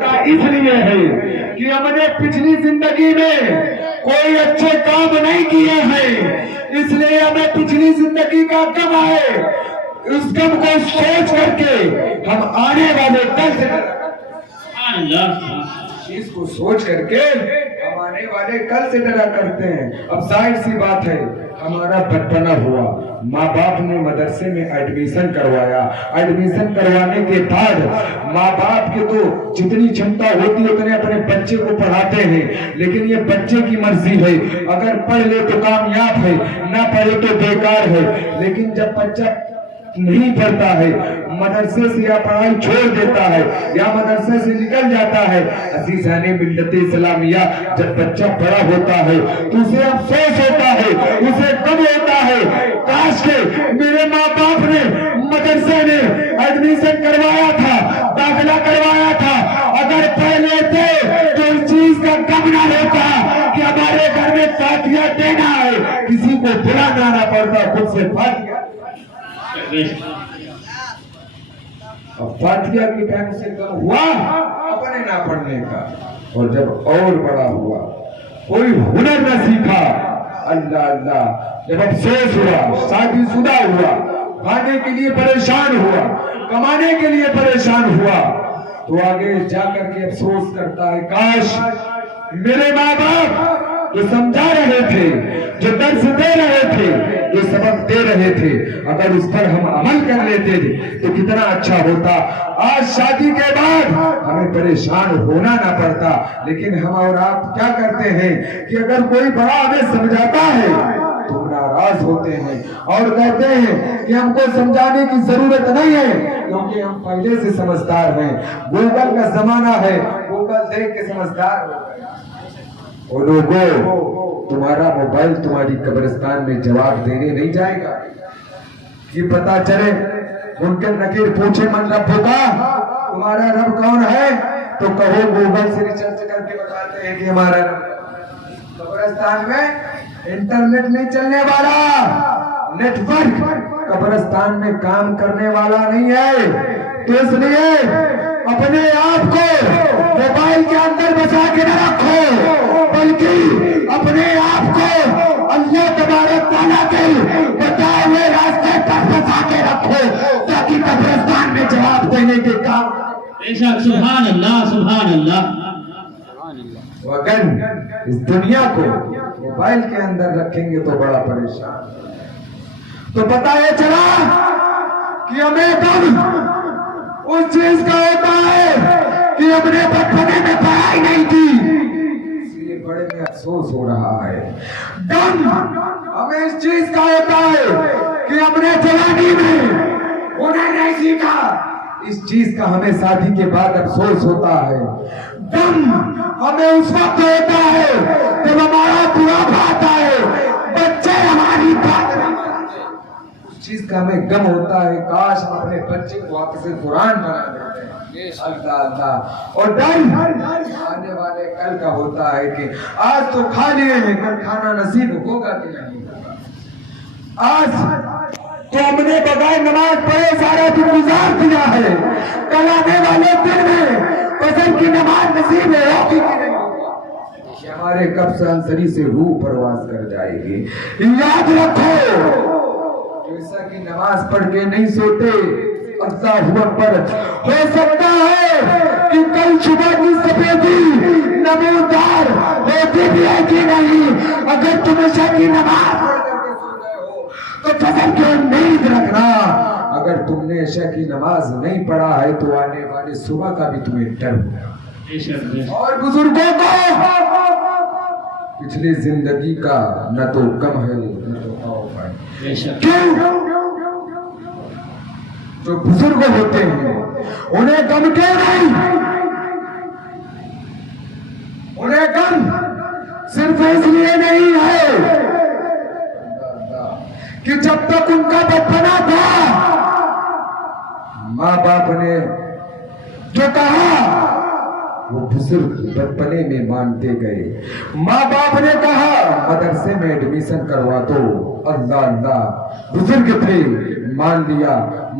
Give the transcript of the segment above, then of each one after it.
اس لیے ہے کہ ہم نے پچھلی زندگی میں کوئی اچھے کام نہیں کیے ہیں، اس لیے ہمیں پچھلی زندگی کا غم ہے، اس غم کو سوچ کر کے ہم آنے والے کل سے چیز کو سوچ کر کے ہم آنے والے کل سے ڈرا کرتے ہیں۔ اب ظاہر سی بات ہے، ہمارا بچپنا ہوا، ماں باپ نے مدرسے میں ایڈمیشن کروایا، ایڈمیشن کروانے کے بعد ماں باپ کے تو جتنی چھمتا ہوتی ہے اتنے اپنے بچے کو پڑھاتے ہیں، لیکن یہ بچے کی مرضی ہے، اگر پڑھ لے تو کامیاب ہے، نہ پڑھے تو بیکار ہے۔ لیکن جب بچہ نہیں پڑھتا ہے، مدرسے سے یا پڑھائی چھوڑ دیتا ہے یا مدرسے سے نکل جاتا ہے، عزیزان ملت اسلامیہ، جب بچہ بڑا ہوتا ہے تو اسے افسوس ہوتا ہے، اسے غم ہوتا ہے، کاش کہ میرے ماں باپ نے مدرسے میں ایڈمیشن کروایا تھا، داخلہ کروایا تھا، اگر پہلے تھے تو اس چیز کا غم نہ ہوتا کہ ہمارے گھر میں فاتحہ دینا ہے، کسی کو بلانا نہ پڑتا، خود سے فاتحہ۔ فاتحہ کی ٹائم سے کم ہوا اپنے نہ پڑھنے کا، اور جب اور بڑا ہوا کوئی ہنر نہ سیکھا، اللہ اللہ، جب افسوس ہوا، شادی شدہ ہوا، کھانے کے لیے پریشان ہوا، کمانے کے لیے پریشان ہوا، تو آگے جا کر کے افسوس کرتا ہے، کاش میرے ماں باپ جو سمجھا رہے تھے، جو درس دے رہے تھے، جو سبق دے رہے تھے، اگر اس پر ہم عمل کر لیتے تھے تو کتنا اچھا ہوتا۔ آج شادی کے بعد ہمیں پریشان ہونا نہ پڑتا، لیکن ہم اور آپ کیا کرتے ہیں کہ اگر کوئی بڑا ہمیں سمجھاتا ہے تو ناراض ہوتے ہیں اور کہتے ہیں کہ ہم کو سمجھانے کی ضرورت نہیں ہے کیونکہ ہم پہلے سے سمجھدار ہیں۔ گوگل کا زمانہ ہے، گوگل دیکھ کے سمجھدار ہو گئے۔ اور لوگوں، تمہارا موبائل تمہاری قبرستان میں جواب دینے نہیں جائے گا، یہ پتا چلے منکر نکیر پوچھے من رب ہوگا، تمہارا رب کون ہے تو کہو گوگل سے ریسرچ کر کے بتاتے ہیں کہ ہمارا رب۔ قبرستان میں انٹرنیٹ نہیں چلنے والا، نیٹ ورک قبرستان میں کام کرنے والا نہیں ہے، تو اس لیے اپنے آپ کو موبائل کے اندر بچا کے نہ رکھو، بلکہ اپنے آپ کو اللہ تبارک تعالیٰ کے بتائے ہوئے راستے پر بچا کے رکھو تاکہ قبرستان میں جواب دینے کے کام۔ بے شک، سبحان اللہ، سبحان اللہ۔ وگن اس دنیا کو موبائل کے اندر رکھیں گے تو بڑا پریشان، تو پتہ یہ چلا کہ ہمیں غم اس چیز کا ہوتا ہے کہ ہم نے بچپنے میں پڑھائی نہیں کی، اس لیے بڑے میں افسوس ہو رہا ہے۔ غم ہمیں اس چیز کا ہوتا ہے کہ ہم نے جوانی میں ہنر نہیں سیکھا، اس چیز کا ہمیں شادی کے بعد افسوس ہوتا ہے۔ غم ہمیں اس وقت ہوتا ہے جب ہمارا بڑھاپا آتا ہے، بچے ہماری بات نہیں مانتے، اس چیز کا ہمیں غم ہوتا ہے، کاش ہم اپنے بچے کو حافظ قرآن بنا دیتے ہیں۔ اللہ اللہ۔ اور ڈر آنے والے کل کا ہوتا ہے کہ آج تو کھا لیے ہیں، کل کھانا نصیب ہوگا کہ نہیں ہوگا۔ آج تو ہم نے بغیر نماز پڑھے سارا دن گزار دیا ہے، کل آنے والے دن میں فجر کی نماز نصیب ہوگی کہ نہیں ہوگی، ہمارے قبض انصری سے روح پرواز کر جائے گی۔ یاد رکھو، جیسا کہ نماز پڑھ کے نہیں سوتے، اللہ اکبر، ہو سکتا ہے کہ کل صبح کی سفیدی نمودار ہوتی بھی ہے کہ نہیں، اگر تم عشاء کی نماز پڑھ کر کے سو گئے ہو تو فجر کی امید رکھنا، اگر تم نے عشاء کی نماز نہیں پڑھا ہے تو آنے والے صبح کا بھی تمہیں ڈر ہوگا۔ اور بزرگوں کو پچھلی زندگی کا نہ تو غم ہے نہ تو خوف ہے۔ کیوں؟ جو بزرگ ہوتے ہیں انہیں غم کیوں نہیں؟ انہیں غم صرف اس لیے نہیں ہے کہ جب تک ان کا بچپنا تھا ماں باپ نے جو کہا وہ بزرگ بچپنے میں مانتے گئے۔ ماں باپ نے کہا مدرسے میں ایڈمیشن کروا دو، اللہ اللہ، بزرگ تھے مان لیا۔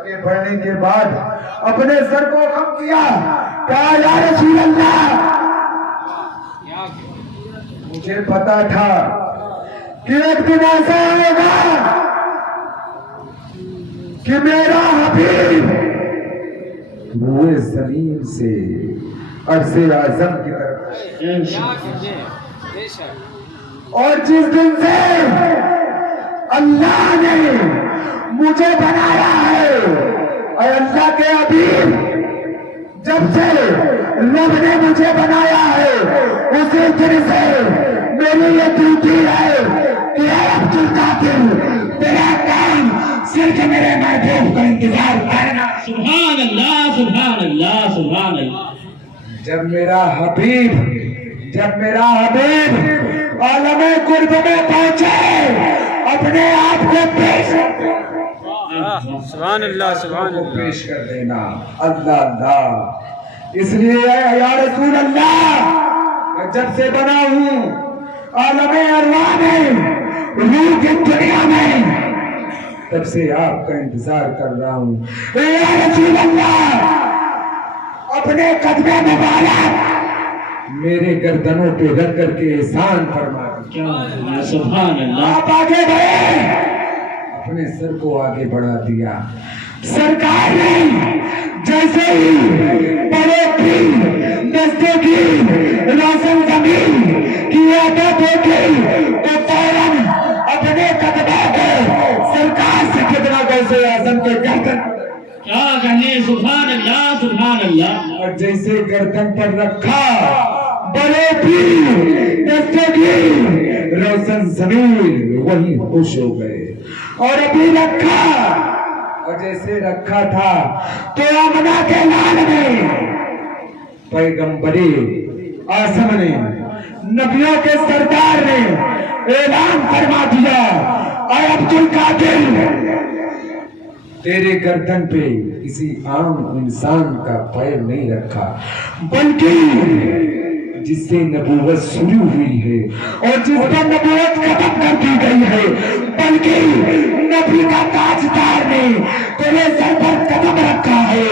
آگے بڑھنے کے بعد اپنے سر کو خم کیا، کہا یا رسول اللہ، مجھے پتا تھا کہ ایک دن ایسا آئے گا کہ میرا حبیب روئے زمین سے عرض اعظم کی طرف، اور جس دن سے اللہ نے مجھے بنایا ہے، اے اللہ کے حبیب، جب سے رب نے مجھے بنایا ہے اسی دن سے میری یہ ڈیوٹی ہے کہ اے عبد القادر، تیرا کام صرف میرے محبوب کا انتظار کرنا۔ سبحان اللہ سبحان اللہ سبحان اللہ۔ جب میرا حبیب عالم قرب میں پہنچے، اپنے آپ کو پیش سبحان اللہ سبحان اللہ پیش کر دینا۔ اللہ اللہ، اس لیے یا رسول اللہ، میں جب سے بنا ہوں عالم ارواح میں، روح کی دنیا میں، تب سے آپ کا انتظار کر رہا ہوں۔ یا رسول اللہ، اپنے قدمِ مبارک میرے گردنوں پہ رکھ کر کے احسان فرما دیا۔ سبحان اللہ۔ آپ آگے بڑھے، اپنے سر کو آگے بڑھا دیا۔ سرکار نے جیسے ہی بڑے کی نزدیکی روشن زمین کی عادت ہوگی تو فوراً اپنے قدموں کو سرکار سے کتنا کیسے اعظم کے گردن، کیا کہنے، سبحان اللہ سبحان اللہ۔ اور جیسے گردن پر رکھا، بڑے کی نزدیکی روشن زمین وہی خوش ہو گئے، اور ابھی رکھا، اور جیسے رکھا تھا تو آمنہ کے لال میں پیغمبری آسم نے، نبیوں کے سردار نے اعلان فرما دیا، اے عبد القادر، تیرے گردن پہ کسی عام انسان کا پیر نہیں رکھا، بلکہ جس سے نبوت شروع ہوئی ہے اور جس پر نبوت ختم کر دی گئی ہے، بلکہ نبی کا تاجدار نے تیرے سر پر قدم رکھا ہے،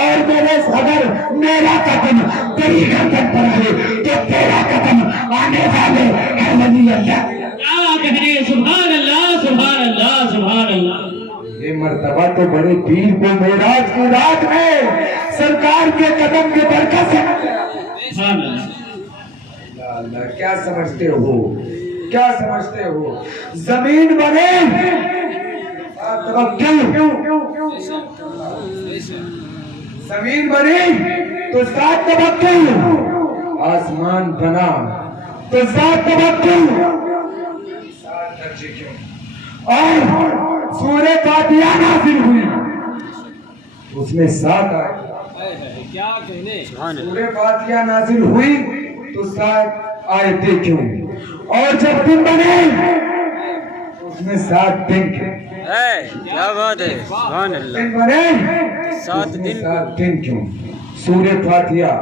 اور اگر میرا قدم تیری گردن پر ہے تو تیرا قدم آنے والے ہے ولی اللہ۔ کیا کہنے، سبحان اللہ سبحان اللہ سبحان اللہ۔ یہ مرتبہ تو بڑے پیر کو معراج کی رات میں سرکار کے قدم کے برکت سے۔ سبحان اللہ۔ اللہ، کیا سمجھتے ہو، کیا سمجھتے ہو؟ زمین بنے زمین بنی تو سات طبقے، آسمان بنا تو سات طبقے، سات درجے کیوں؟ اور سورہ فاتحہ نازل ہوئی، اس میں سات آئے، کیا کہنے، سورہ فاتحہ نازل ہوئی تو سات آیتیں کیوں؟ اور جب دن بنے اس میں سات دن کیوں؟ کیا بات ہے، سبحان اللہ۔ دن بنے سات اس میں دن، سات دن کیوں؟ سورہ فاتحہ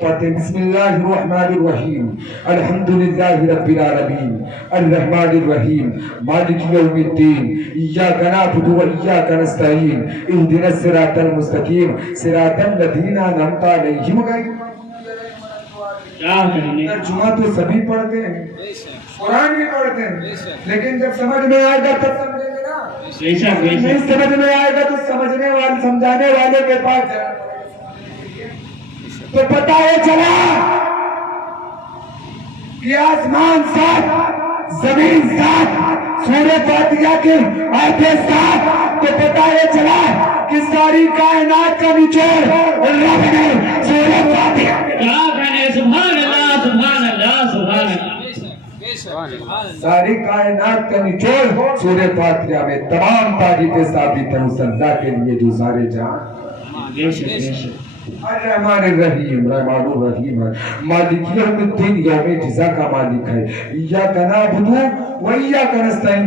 پڑھتے، بسم اللہ الرحمن الرحیم، الحمدللہ رب العالمین، الرحمن الرحیم، مالک یوم الدین، ایاک نعبد و ایاک نستعین، اہدنا الصراط المستقیم، صراط الذین انعمت علیہم۔ کیا کہنے، ترجمہ تو سبھی پڑھتے ہیں، قرآن بھی پڑھتے ہیں، لیکن جب سمجھ میں آئے گا تب سمجھیں گے نا۔ بے شک بے نہیں شک۔ سمجھ میں آئے گا تو سمجھنے والے، سمجھانے والے کے پاس جانا پڑے گا۔ تو پتہ ہے چلا کہ آسمان سات، زمین سات، سورہ فاتحہ کی آیتیں سات، تو پتہ ہے چلا کہ ساری کائنات کا نچوڑ رب نے سورہ فاتحہ۔ کیا کہنے، سبحان اللہ سبحان اللہ سبحان اللہ۔ ساری کائنات کا نچوڑ سورہ فاتحہ میں، تمام تعریفیں ثابت ہیں اس اللہ کے لیے جو سارے جہاں۔ بے شک بے شک۔ الرحمن الرحیم، رحمان الرحیم ہے، مالک یوم الدین، یوم جزا کا مالک ہے، ایاک نعبد و ایاک نستعین۔